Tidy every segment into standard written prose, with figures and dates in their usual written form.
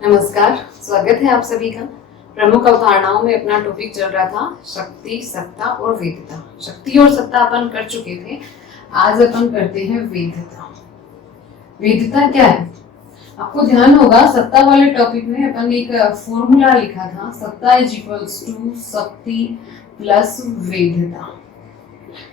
नमस्कार, स्वागत है आप सभी का। प्रमुख अवधारणाओं में अपना टॉपिक चल रहा था शक्ति, सत्ता और वेदता। शक्ति और सत्ता अपन कर चुके थे, आज अपन करते हैं वेदता। वेदता क्या है? आपको ध्यान होगा सत्ता वाले टॉपिक में अपन एक फॉर्मूला लिखा था, सत्ता इज इक्वल्स टू शक्ति प्लस वेदता।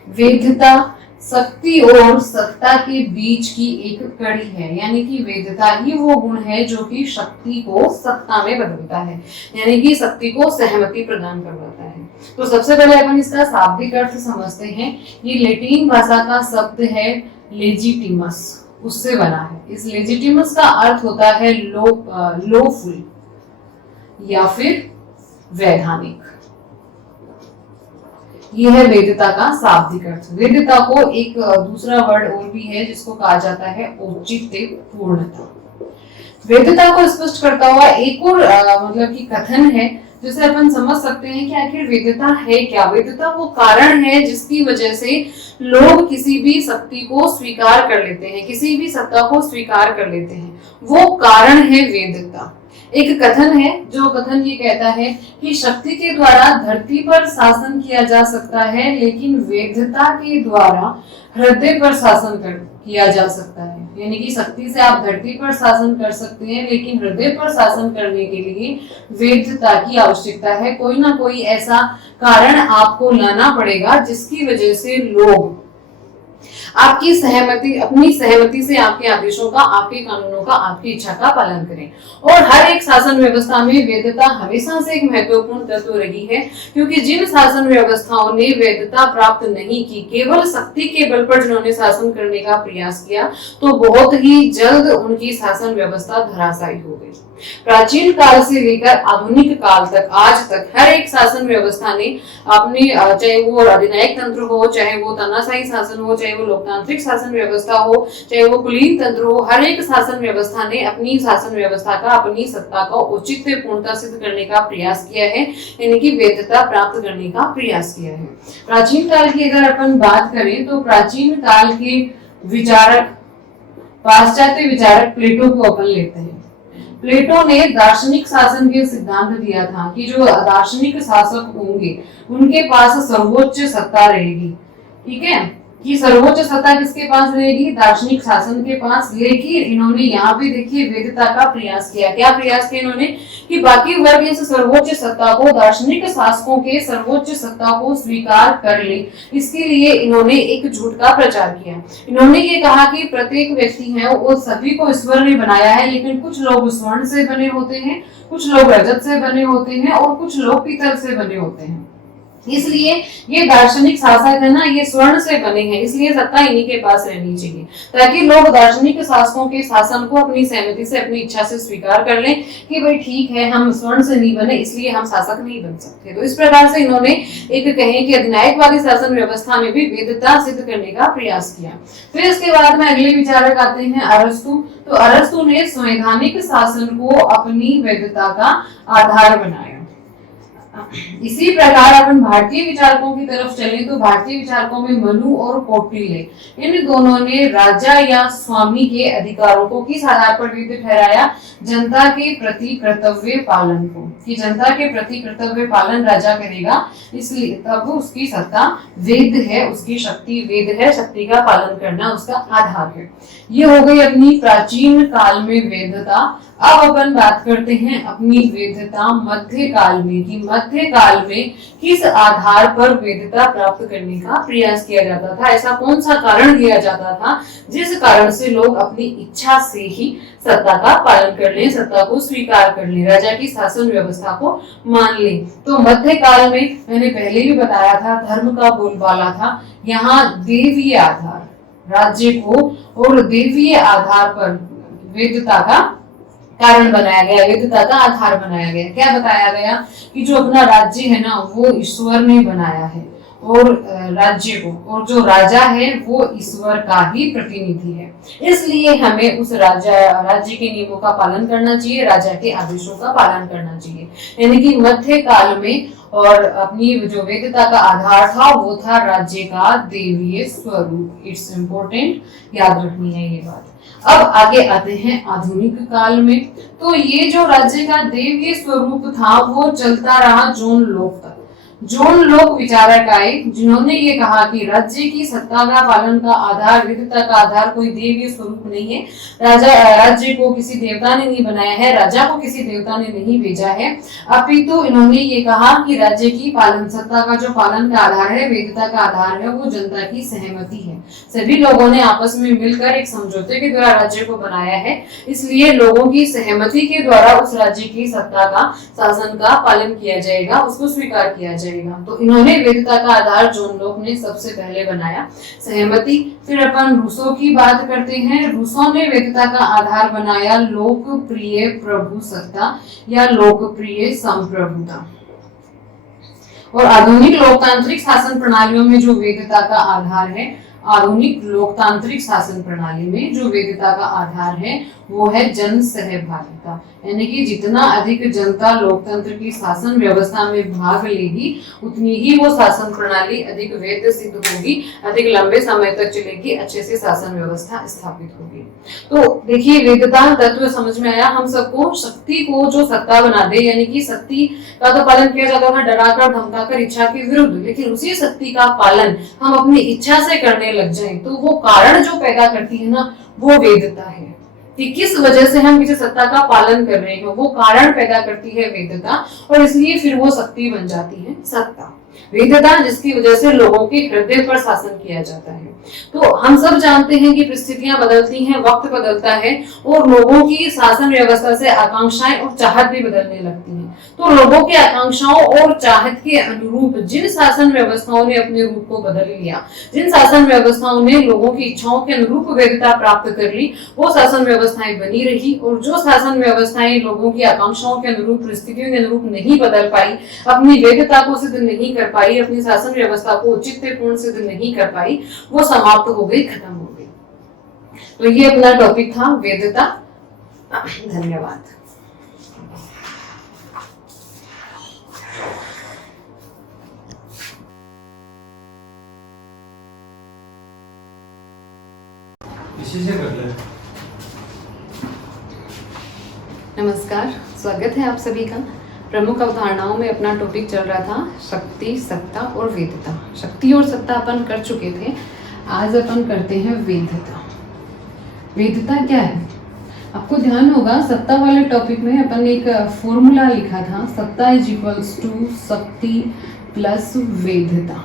वेदता शक्ति और सत्ता के बीच की एक कड़ी है, यानी कि वेदता ही वो गुण है जो कि शक्ति को सत्ता में बदलता है, यानी कि शक्ति को सहमति प्रदान करवाता है। तो सबसे पहले अपन इसका शाब्दिक अर्थ समझते हैं। ये लैटिन भाषा का शब्द है लेजिटिमस, उससे बना है। इस लेजिटिमस का अर्थ होता है लॉफुल या फिर वैधानिक। यह है वेदता का शाब्दिक अर्थ। वेदता को एक दूसरा वर्ड और भी है जिसको कहा जाता है औचित्य पूर्णता। वेदता को स्पष्ट करता हुआ एक और मतलब कि कथन है जिसे अपन समझ सकते हैं कि आखिर वेदता है क्या। वेदता वो कारण है जिसकी वजह से लोग किसी भी शक्ति को स्वीकार कर लेते हैं, किसी भी सत्ता को स्वीकार कर लेते हैं, वो कारण है वेदता। एक कथन है जो कथन ये कहता है कि शक्ति के द्वारा धरती पर शासन किया जा सकता है, लेकिन वेदता के द्वारा हृदय पर शासन किया जा सकता है। यानी कि शक्ति से आप धरती पर शासन कर सकते हैं, लेकिन हृदय पर शासन करने के लिए वेदता की आवश्यकता है। कोई ना कोई ऐसा कारण आपको लाना पड़ेगा जिसकी वजह से लोग आपकी सहमति, अपनी सहमति से आपके आदेशों का, आपके कानूनों का, आपकी इच्छा का पालन करें। और हर एक शासन व्यवस्था में वेदता हमेशा से एक महत्वपूर्ण तत्व रही है, क्योंकि जिन शासन व्यवस्थाओं ने वेदता प्राप्त नहीं की, केवल शक्ति के बल पर जिन्होंने शासन करने का प्रयास किया, तो बहुत ही जल्द उनकी शासन व्यवस्था धराशायी हो गई। प्राचीन काल से लेकर आधुनिक काल तक, आज तक हर एक शासन व्यवस्था ने अपनी, चाहे वो अधिनायक तंत्र हो, चाहे वो तानाशाही शासन हो, चाहे वो लोकतांत्रिक शासन व्यवस्था हो, चाहे वो कुलीन तंत्र हो, हर एक शासन व्यवस्था ने अपनी शासन व्यवस्था का, अपनी सत्ता का औचित्य पूर्णता सिद्ध करने का प्रयास किया है, यानी कि वेदता प्राप्त करने का प्रयास किया है। प्राचीन काल की अगर अपन बात करें तो प्राचीन काल के विचारक, पाश्चात्य विचारक प्लेटो को अपन लेते हैं। प्लेटो ने दार्शनिक शासन के सिद्धांत दिया था कि जो दार्शनिक शासक होंगे उनके पास सर्वोच्च सत्ता रहेगी। ठीक है, कि सर्वोच्च सत्ता किसके पास रहेगी? दार्शनिक शासन के पास। लेकिन इन्होंने यहाँ पे देखिए वेदता का प्रयास किया। क्या प्रयास किया इन्होंने? कि बाकी वर्ग इस सर्वोच्च सत्ता को, दार्शनिक शासकों के सर्वोच्च सत्ता को स्वीकार कर ले, इसके लिए इन्होंने एक झूठ का प्रचार किया। इन्होंने ये कहा कि प्रत्येक व्यक्ति है वो सभी को ईश्वर ने बनाया है, लेकिन कुछ लोग स्वर्ण से बने होते हैं, कुछ लोग रजत से बने होते हैं और कुछ लोग पीतल से बने होते हैं। इसलिए ये दार्शनिक शासक है ना, ये स्वर्ण से बने हैं, इसलिए सत्ता इन्हीं के पास रहनी चाहिए, ताकि लोग दार्शनिक शासकों के शासन को अपनी सहमति से, अपनी इच्छा से स्वीकार कर लें कि भाई ठीक है, हम स्वर्ण से नहीं बने इसलिए हम शासक नहीं बन सकते। तो इस प्रकार से इन्होंने एक कहें कि अधिनायकवादी शासन व्यवस्था में भी वेदता सिद्ध करने का प्रयास किया। फिर इसके बाद में अगले विचारक आते हैं अरस्तु। तो अरस्तु ने संवैधानिक शासन को अपनी वेदता का आधार बनाया। इसी प्रकार अपन भारतीय विचारकों की तरफ चले तो भारतीय विचारकों में मनु और कौटिल्य, इन दोनों ने राजा या स्वामी के अधिकारों को किस आधार पर वेद ठहराया? जनता के प्रति कर्तव्य पालन को, कि जनता के प्रति कर्तव्य पालन राजा करेगा, इसलिए तब उसकी सत्ता वेद है, उसकी शक्ति वेद है, शक्ति का पालन करना उसका आधार है। ये हो गई अपनी प्राचीन काल में वेदता। अब अपन बात करते हैं अपनी वेदता मध्य काल में, कि मध्य काल में किस आधार पर वेदता प्राप्त करने का प्रयास किया जाता था। ऐसा कौन सा कारण दिया जाता था जिस कारण से लोग अपनी इच्छा से ही सत्ता का पालन कर लें, सत्ता को स्वीकार कर लें, राजा की शासन व्यवस्था को मान लें। तो मध्य काल में मैंने पहले भी बताया था, धर्म का बोलबाला था। यहाँ देवीय आधार, राज्य को और देवीय आधार पर वेदता का कारण बनाया गया, वेदता का आधार बनाया गया। क्या बताया गया? कि जो अपना राज्य है ना वो ईश्वर ने बनाया है, और राज्य को, और जो राजा है वो ईश्वर का ही प्रतिनिधि है। इसलिए हमें उस राज्य के नियमों का पालन करना चाहिए, राजा के आदेशों का पालन करना चाहिए। यानी कि मध्य काल में और अपनी जो वेदता का आधार था वो था राज्य का देवीय स्वरूप। इट्स इम्पोर्टेंट, याद रखनी है ये बात। अब आगे आते हैं आधुनिक काल में। तो ये जो राज्य का देवीय स्वरूप था वो चलता रहा जॉन लोक तक। जॉन लोक विचारक आए जिन्होंने ये कहा कि राज्य की सत्ता का पालन का आधार, वेदता का आधार कोई देवीय स्वरूप नहीं है। राज्य को किसी देवता ने नहीं बनाया है, राजा को किसी देवता ने नहीं भेजा है, अपितु इन्होंने ये कहा कि राज्य की पालन सत्ता का जो पालन का आधार है, वेदता का आधार है, वो जनता की सहमति है। सभी लोगों ने आपस में मिलकर एक समझौते के द्वारा राज्य को बनाया है, इसलिए लोगों की सहमति के द्वारा उस राज्य की सत्ता का, शासन का पालन किया जाएगा, उसको स्वीकार किया जाएगा। तो इन्होंने वेदता का आधार जॉन लोक ने सबसे पहले बनाया, सहमति। फिर अपन रूसों की बात करते हैं। रूसों ने वेदता का आधार बनाया लोकप्रिय प्रभु सत्ता या लोकप्रिय संप्रभुता। और आधुनिक लोकतांत्रिक शासन प्रणालियों में जो वेदता का आधार है, आधुनिक लोकतांत्रिक शासन प्रणाली में जो वेदता का आधार है वो है जन सहभागिता। यानी कि जितना अधिक जनता लोकतंत्र की शासन व्यवस्था में भाग लेगी उतनी ही वो शासन प्रणाली अधिक वैध सिद्ध होगी, अधिक लंबे समय तक चलेगी, अच्छे से शासन व्यवस्था स्थापित होगी। तो देखिए वेदता तत्व समझ में आया हम सबको। शक्ति को जो सत्ता बना दे, यानी कि शक्ति का तो पालन किया जाता था डराकर धमकाकर इच्छा के विरुद्ध, लेकिन उसी शक्ति का पालन हम अपनी इच्छा से करने लग जाएं तो वो कारण जो पैदा करती है ना वो वेदता है। कि किस वजह से हम किसी सत्ता का पालन कर रहे हो, वो कारण पैदा करती है वेदता, और इसलिए फिर वो शक्ति बन जाती है सत्ता। वेदता जिसकी वजह से लोगों के हृदय पर शासन किया जाता है। तो हम सब जानते हैं कि परिस्थितियां बदलती हैं, वक्त बदलता है और लोगों की शासन व्यवस्था से आकांक्षाएं और चाहत भी बदलने लगती हैं। तो लोगों की आकांक्षाओं और चाहत के अनुरूप जिन शासन व्यवस्थाओं ने अपने रूप को बदल लिया, जिन शासन व्यवस्थाओं ने लोगों की इच्छाओं के अनुरूप वेदता प्राप्त कर ली, वो शासन व्यवस्थाएं बनी रही। और जो शासन व्यवस्थाएं लोगों की आकांक्षाओं के अनुरूप, परिस्थितियों के अनुरूप नहीं बदल पाई, अपनी वेदता को सिद्ध नहीं कर पाई, अपनी शासन व्यवस्था को औचित्यपूर्ण सिद्ध नहीं कर पाई, वो समाप्त हो गई, खत्म हो गई। तो ये अपना टॉपिक था वेदता। धन्यवाद। नमस्कार, स्वागत है आप सभी का। प्रमुख अवधारणाओं में अपना टॉपिक चल रहा था शक्ति, सत्ता और वेदता। शक्ति और सत्ता अपन कर चुके थे, आज अपन करते हैं वेदता। वेदता क्या है? आपको ध्यान होगा सत्ता वाले टॉपिक में अपन एक फॉर्मूला लिखा था, सत्ता इज इक्वल्स टू शक्ति प्लस वेदता।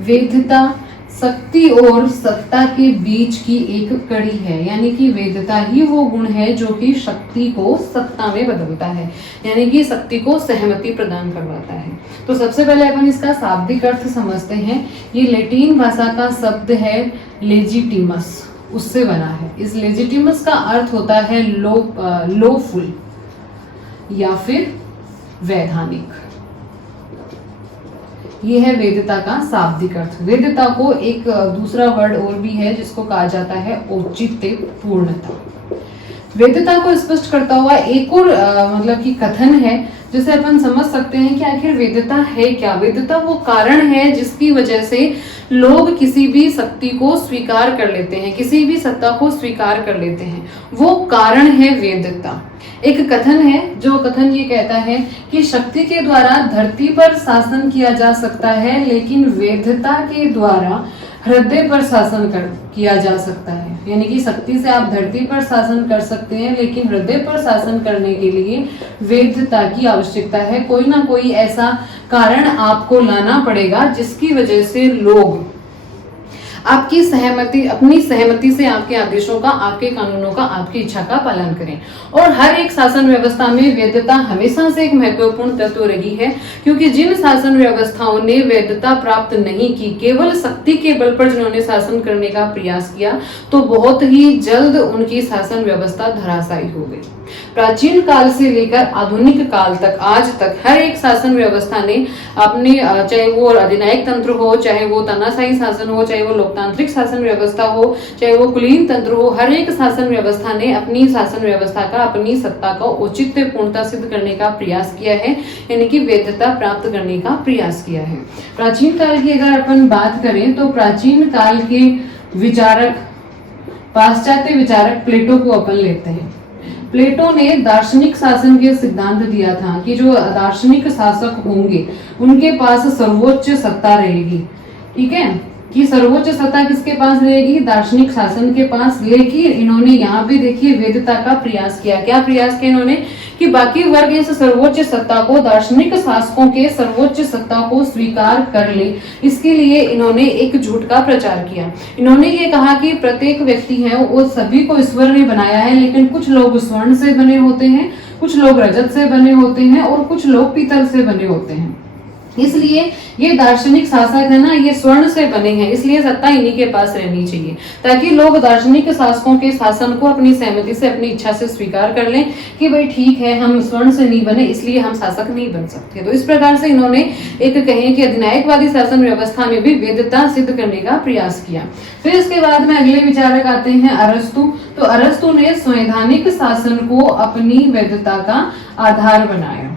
वेदता शक्ति और सत्ता के बीच की एक कड़ी है, यानी कि वेदता ही वो गुण है जो कि शक्ति को सत्ता में बदलता है, यानी कि शक्ति को सहमति प्रदान करवाता है। तो सबसे पहले अपन इसका शाब्दिक अर्थ समझते हैं। ये लैटिन भाषा का शब्द है लेजिटिमस, उससे बना है। इस लेजिटिमस का अर्थ होता है लॉफुल या फिर वैधानिक। ये है वेदता का शाब्दिक अर्थ। वेदता को एक दूसरा वर्ड और भी है जिसको कहा जाता है औचित्य पूर्णता। वेदता को स्पष्ट करता हुआ एक और मतलब कि कथन है जिसे अपन समझ सकते हैं कि आखिर वेदता है क्या। वेदता वो कारण है जिसकी वजह से लोग किसी भी शक्ति को स्वीकार कर लेते हैं, किसी भी सत्ता को स्वीकार कर लेते हैं, वो कारण है वेदता। एक कथन है जो कथन ये कहता है कि शक्ति के द्वारा धरती पर शासन किया जा सकता है, लेकिन वेदता के द्वारा हृदय पर शासन किया जा सकता है। यानी कि शक्ति से आप धरती पर शासन कर सकते हैं, लेकिन हृदय पर शासन करने के लिए वेदता की आवश्यकता है। कोई ना कोई ऐसा कारण आपको लाना पड़ेगा जिसकी वजह से लोग आपकी सहमति, अपनी सहमति से आपके आदेशों का, आपके कानूनों का, आपकी इच्छा का पालन करें। और हर एक शासन व्यवस्था में वैधता हमेशा से एक महत्वपूर्ण तत्व रही है, क्योंकि जिन शासन व्यवस्थाओं ने वैधता प्राप्त नहीं की, केवल शक्ति के बल पर जिन्होंने शासन करने का प्रयास किया, तो बहुत ही जल्द उनकी शासन व्यवस्था धराशायी हो गई। प्राचीन काल से लेकर आधुनिक काल तक, आज तक हर एक शासन व्यवस्था ने अपने, चाहे वो अधिनायक तंत्र हो, चाहे वो तानाशाही शासन हो, चाहे वो लोकतांत्रिक शासन व्यवस्था हो, चाहे वो कुलीन तंत्र हो, हर एक शासन व्यवस्था ने अपनी शासन व्यवस्था का, अपनी सत्ता का औचित्य पूर्णता सिद्ध करने का प्रयास किया है, यानी कि वैधता प्राप्त करने का प्रयास किया है। प्राचीन काल की अगर अपन बात करें तो प्राचीन काल के विचारक, पाश्चात्य विचारक प्लेटो को अपन लेते हैं। प्लेटो ने दार्शनिक शासन के सिद्धांत दिया था कि जो दार्शनिक शासक होंगे उनके पास सर्वोच्च सत्ता रहेगी, ठीक है, कि सर्वोच्च सत्ता किसके पास रहेगी, दार्शनिक शासन के पास। लेकिन इन्होंने यहाँ पे देखिए वैधता का प्रयास किया। क्या प्रयास किया इन्होंने, कि बाकी वर्ग इस सर्वोच्च सत्ता को, दार्शनिक शासकों के सर्वोच्च सत्ता को स्वीकार कर ले, इसके लिए इन्होंने एक झूठ का प्रचार किया। इन्होंने ये कहा कि प्रत्येक व्यक्ति है वो सभी को ईश्वर ने बनाया है, लेकिन कुछ लोग स्वर्ण से बने होते हैं, कुछ लोग रजत से बने होते हैं और कुछ लोग पीतल से बने होते हैं। इसलिए ये दार्शनिक शासक है ना, ये स्वर्ण से बने हैं, इसलिए सत्ता इन्हीं के पास रहनी चाहिए, ताकि लोग दार्शनिक शासकों के शासन को अपनी सहमति से, अपनी इच्छा से स्वीकार कर लें कि भाई ठीक है, हम स्वर्ण से नहीं बने इसलिए हम शासक नहीं बन सकते। तो इस प्रकार से इन्होंने एक कहें कि अधिनायकवादी शासन व्यवस्था में भी वैधता सिद्ध करने का प्रयास किया। फिर इसके बाद में अगले विचारक आते हैं अरस्तु। तो अरस्तु ने संवैधानिक शासन को अपनी वैधता का आधार बनाया।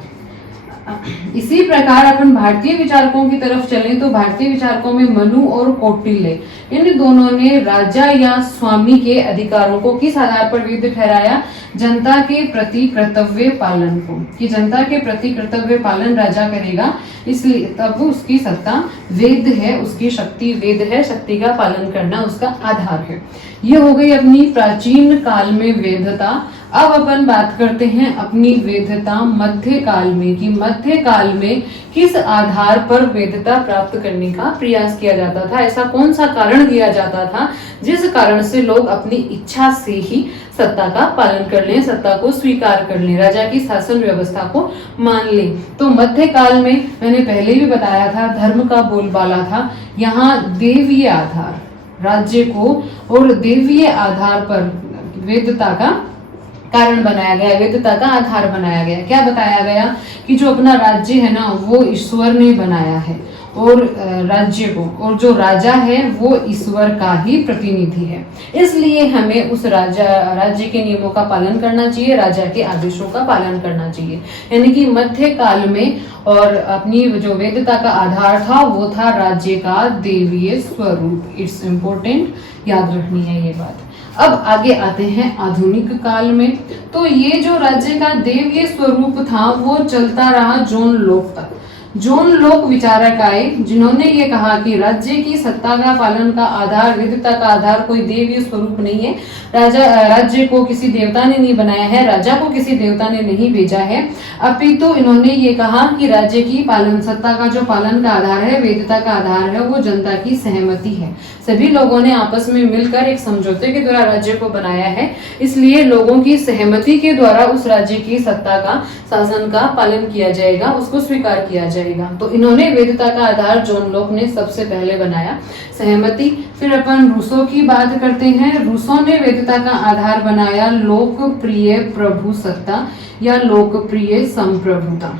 इसी प्रकार अपन भारतीय विचारकों की तरफ चलें तो भारतीय विचारकों में मनु और कौटिल्य, इन दोनों ने राजा या स्वामी के अधिकारों को किस आधार पर वैध ठहराया, जनता के प्रति कर्तव्य पालन को, कि जनता के प्रति कर्तव्य पालन राजा करेगा, इसलिए तब उसकी सत्ता वैध है, उसकी शक्ति वैध है, शक्ति का पालन करना उसका आधार है। ये हो गई अपनी प्राचीन काल में वैधता। अब अपन बात करते हैं अपनी वैधता मध्य काल में, कि मध्य काल में किस आधार पर वैधता प्राप्त करने का प्रयास किया जाता था, ऐसा कौन सा कारण दिया जाता था जिस कारण से लोग अपनी इच्छा से ही सत्ता का पालन कर लें, सत्ता को स्वीकार कर लें, राजा की शासन व्यवस्था को मान लें। तो मध्य काल में मैंने पहले भी बताया था, धर्म का बोलबाला था। यहाँ देवीय आधार, राज्य को और देवीय आधार पर वैधता का कारण बनाया गया, वैधता का आधार बनाया गया। क्या बताया गया, कि जो अपना राज्य है ना वो ईश्वर ने बनाया है, और राज्य को, और जो राजा है वो ईश्वर का ही प्रतिनिधि है, इसलिए हमें उस राज्य के नियमों का पालन करना चाहिए, राजा के आदेशों का पालन करना चाहिए। यानी कि मध्य काल में और अपनी जो वैधता का आधार था वो था राज्य का देवीय स्वरूप। इट्स इम्पोर्टेंट, याद रखनी है ये बात। अब आगे आते हैं आधुनिक काल में। तो ये जो राज्य का देवीय स्वरूप था वो चलता रहा जॉन लॉक तक। जॉन लॉक विचारक आए जिन्होंने ये कहा कि राज्य की सत्ता का पालन का आधार, वैधता का आधार कोई देवीय स्वरूप नहीं है, राज्य को किसी देवता ने नहीं बनाया है, राजा को किसी देवता ने नहीं भेजा है, अपितु इन्होंने ये कहा कि राज्य की पालन, सत्ता का जो पालन का आधार है, वैधता का आधार है, वो जनता की सहमति है। सभी लोगों ने आपस में मिलकर एक समझौते के द्वारा राज्य को बनाया है, इसलिए लोगों की सहमति के द्वारा उस राज्य की सत्ता का, शासन का पालन किया जाएगा, उसको स्वीकार किया जाएगा। तो इन्होंने वैधता का आधार जॉन लॉक ने सबसे पहले बनाया, सहमति। फिर अपन रूसो की बात करते हैं। रूसो ने वैधता का आधार बनाया लोकप्रिय प्रभु सत्ता या लोकप्रिय संप्रभुता।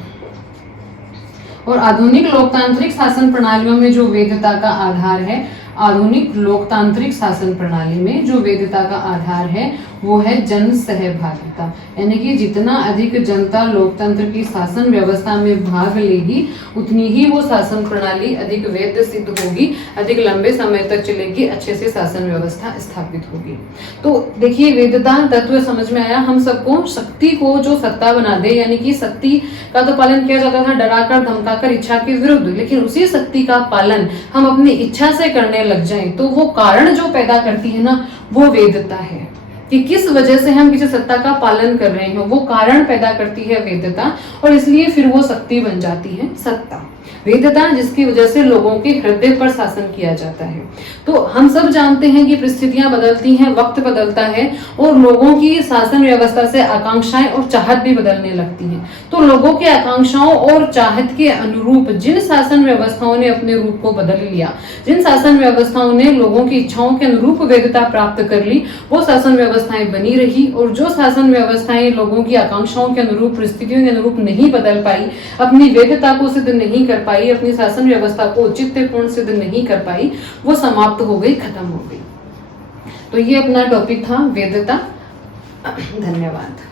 और आधुनिक लोकतांत्रिक शासन प्रणालियों में जो वैधता का आधार है, आधुनिक लोकतांत्रिक शासन प्रणाली में जो वैधता का आधार है वो है जन सहभागिता, यानी कि जितना अधिक जनता लोकतंत्र की शासन व्यवस्था में भाग लेगी उतनी ही वो शासन प्रणाली अधिक वैध सिद्ध होगी, अधिक लंबे समय तक चलेगी, अच्छे से शासन व्यवस्था स्थापित होगी। तो देखिए वैधता तत्व समझ में आया हम सबको। शक्ति को जो सत्ता बना दे, यानी कि शक्ति का तो पालन किया जाता था डराकर धमकाकर इच्छा के विरुद्ध, लेकिन उसी शक्ति का पालन हम अपनी इच्छा से करने लग जाएं तो वो कारण जो पैदा करती है ना वो वैधता है, कि किस वजह से हम किसी सत्ता का पालन कर रहे हैं, वो कारण पैदा करती है वैधता, और इसलिए फिर वो शक्ति बन जाती है सत्ता। वेदता जिसकी वजह से लोगों के हृदय पर शासन किया जाता है। तो हम सब जानते हैं कि परिस्थितियां बदलती हैं, वक्त बदलता है और लोगों की शासन व्यवस्था से आकांक्षाएं और चाहत भी बदलने लगती हैं। तो लोगों की आकांक्षाओं और चाहत के अनुरूप जिन शासन व्यवस्थाओं ने अपने रूप को बदल लिया, जिन शासन व्यवस्थाओं ने लोगों की इच्छाओं के अनुरूप वेदता प्राप्त कर ली, वो शासन व्यवस्थाएं बनी रही। और जो शासन व्यवस्थाएं लोगों की आकांक्षाओं के अनुरूप, परिस्थितियों के अनुरूप नहीं बदल पाई, अपनी वेदता को सिद्ध नहीं कर पाई, अपनी शासन व्यवस्था को औचित्यपूर्ण सिद्ध नहीं कर पाई, वो समाप्त हो गई, खत्म हो गई। तो ये अपना टॉपिक था वेदता। धन्यवाद।